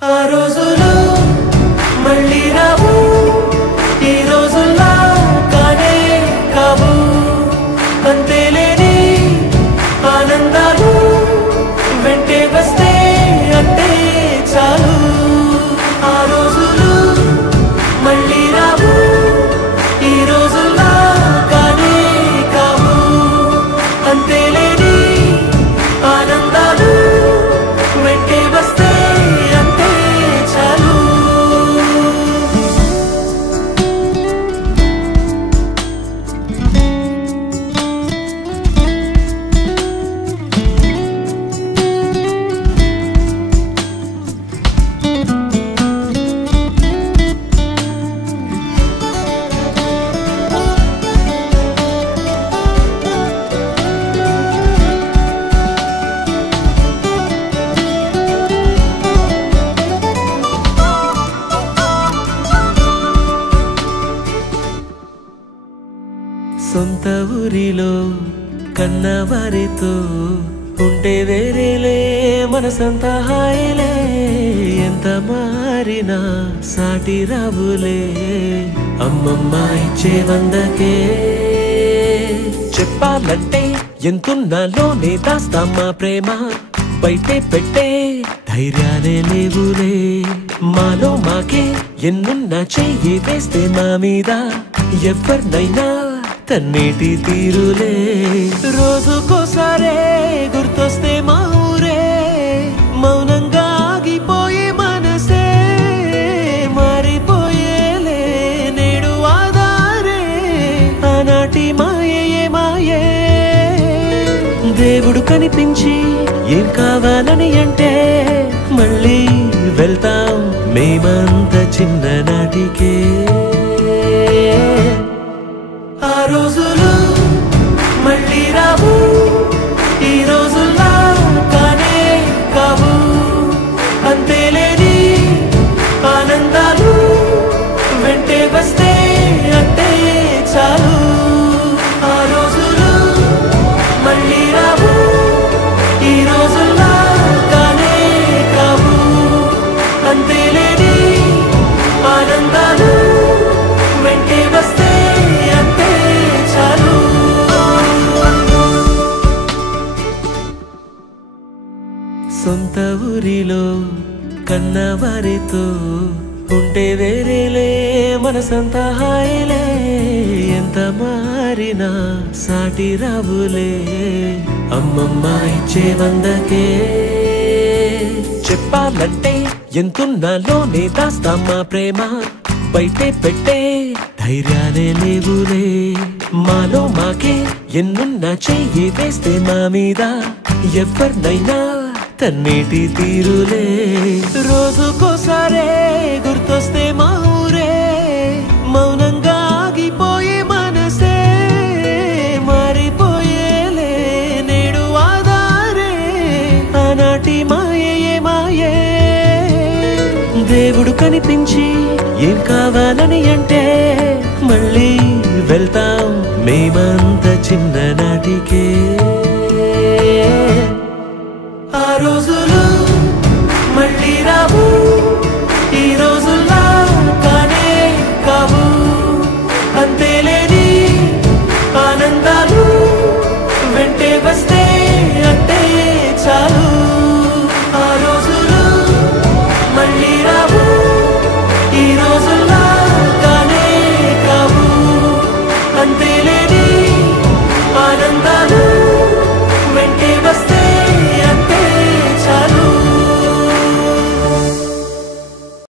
ఆ రోజులు మళ్ళీ రావు, ఈ రోజుల్లా కానే కావు. అంతేలేని ఆనందాలు వెంటే వస్తే అంటే చాలు. ఆ రోజులు మళ్ళీ రావు, ఈ రోజుల్లా కానే కావు. అంతేలేని ఆనందాలు వెంటే వస్తే అంటే చాలు. సొంత ఊరిలో కన్నవారితో ఉంటే వేరేలే మనసంతా హాయిలే. ఎంత మారినా సాటి రావులే అమ్మమ్మ ఇచ్చే వందకే. చెప్పాలంటే ఎంతున్నాలోనే దాస్తామా ప్రేమ, బయటే పెట్టే ధైర్యాలే లేవులే. మాలో మాకే ఎన్నున్నా చెయ్యి వేస్తే మా మీద ఎవరినైనా తన్నేటి తీరులే. రోజుకోసారే గుర్తొస్తే మా ఊరే, మౌనంగా ఆగిపోయే మనసే మారిపోయేలే నేడు ఆధారే. ఆనాటి మాయే మాయే, దేవుడు కనిపించి ఏం కావాలని అంటే మళ్ళీ వెళ్తాం మేమంత చిన్ననాటికే. ఆ రోజులు మళ్ళీ రావు, ఈ రోజుల్లా కానే కావు. అంతేలేని ఆనందాలు వెంటే వస్తే అంటే చాలు. ఆ రోజులు మళ్ళీ రావు, ఈ రోజుల్లా కానే కావు. అంతేలేని ఆనందాలు వెంటే వస్తే అంటే చాలు. సొంత ఊరిలో కన్నవారితో ఉంటే వేరేలే మనసంతా హాయిలే. ఎంత మారినా సాటి రావులే అమ్మమ్మ ఇచ్చే వందకే. చెప్పాలంటే ఎంతున్నాలోనే దాస్తామా ప్రేమ, బయటే పెట్టే ధైర్యాలే లేవులే. మాలో మాకే ఎన్నున్నా చెయ్యి వేస్తే మా మీద ఎవరినైనా తన్నేటి తీరులే. రోజుకోసారే గుర్తొస్తే మా ఊరే, మౌనంగా ఆగిపోయే మనసే మారిపోయేలే నేడు ఆధారే. ఆనాటి మాయే మాయే, దేవుడు కనిపించి ఏం కావాలని అంటే మళ్ళీ వెళ్తాం మేమంత చిన్ననాటికే. ఆ రోజులు మళ్ళీ రావు.